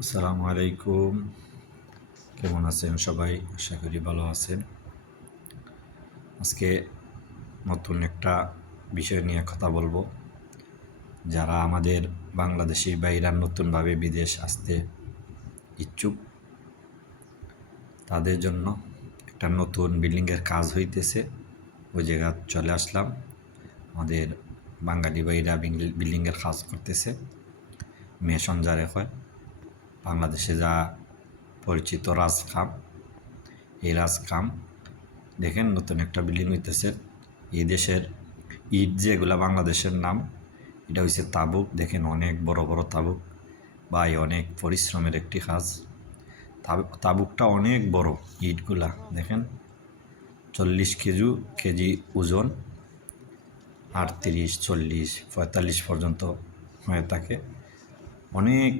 আসসালামু আলাইকুম। কেমন আছেন সবাই? আশা করি ভালো আছেন। আজকে নতুন একটা বিষয় নিয়ে কথা বলবো। যারা আমাদের বাংলাদেশি ভাইরা নতুনভাবে বিদেশ আসতে ইচ্ছুক, তাদের জন্য একটা নতুন বিল্ডিংয়ের কাজ হইতেছে। ওই জায়গা চলে আসলাম। আমাদের বাঙালি ভাইরা বিল্ডিংয়ের কাজ করতেছে। মেশন যারে হয়, বাংলাদেশে যা পরিচিত রাজখাম, এই রাজখাম দেখেন নতুন একটা বিল্ডিং হইতেছে। এই দেশের ইট যেগুলা বাংলাদেশের নাম, এটা হচ্ছে তাবুক। দেখেন অনেক বড় বড় তাবুক, ভাই অনেক পরিশ্রমের একটি কাজ। তাবুকটা অনেক বড়, ইটগুলা দেখেন 40 কেজি ওজন, 38, 40, 45 পর্যন্ত হয়ে থাকে। অনেক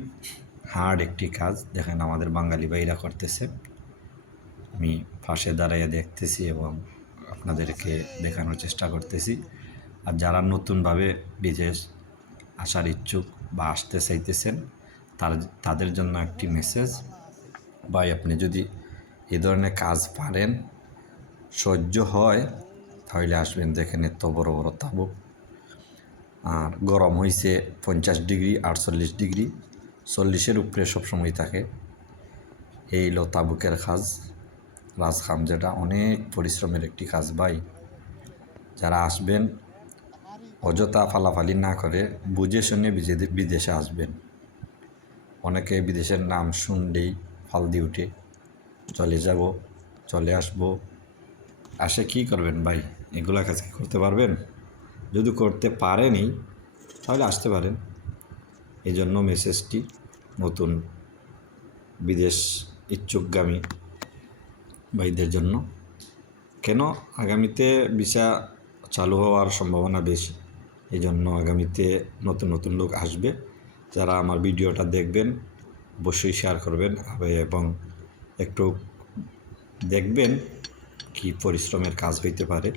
হার্ড একটি কাজ। দেখেন আমাদের বাঙালি ভাইরা করতেছে, আমি পাশে দাঁড়াইয়া দেখতেছি এবং আপনাদেরকে দেখানোর চেষ্টা করতেছি। আর যারা নতুনভাবে বিদেশ আসার ইচ্ছুক বা আসতে চাইতেছেন, তাদের জন্য একটি মেসেজ, ভাই আপনি যদি এ ধরনের কাজ পারেন, সহ্য হয়, তাহলে আসবেন। দেখেন এত বড় বড় তাবুক, আর গরম হয়েছে 50 ডিগ্রি, 48 ডিগ্রি, 40-এর উপরে সবসময় থাকে। এই লো তাবুকের কাজ, রাজখাম, যেটা অনেক পরিশ্রমের একটি কাজ। ভাই যারা আসবেন, অযথা ফালাফালি না করে বুঝে শুনে বিদেশে আসবেন। অনেকে বিদেশের নাম শুনলেই ফাল দিয়ে উঠে, চলে যাব, চলে আসব। আসে কি করবেন ভাই? এগুলা কাজ কি করতে পারবেন? যদি করতে পারেনি, তাহলে আসতে পারেন। এই জন্য মেসেজটি নতুন বিদেশ ইচ্ছুকগামী ভাইদের জন্য। কেন? আগামীতে ভিসা চালু হওয়ার সম্ভাবনা বেশি, এই জন্য আগামীতে নতুন নতুন লোক আসবে। যারা আমার ভিডিওটা দেখবেন, অবশ্যই শেয়ার করবেন এবং একটু দেখবেন কি পরিশ্রমের কাজ হইতে পারে।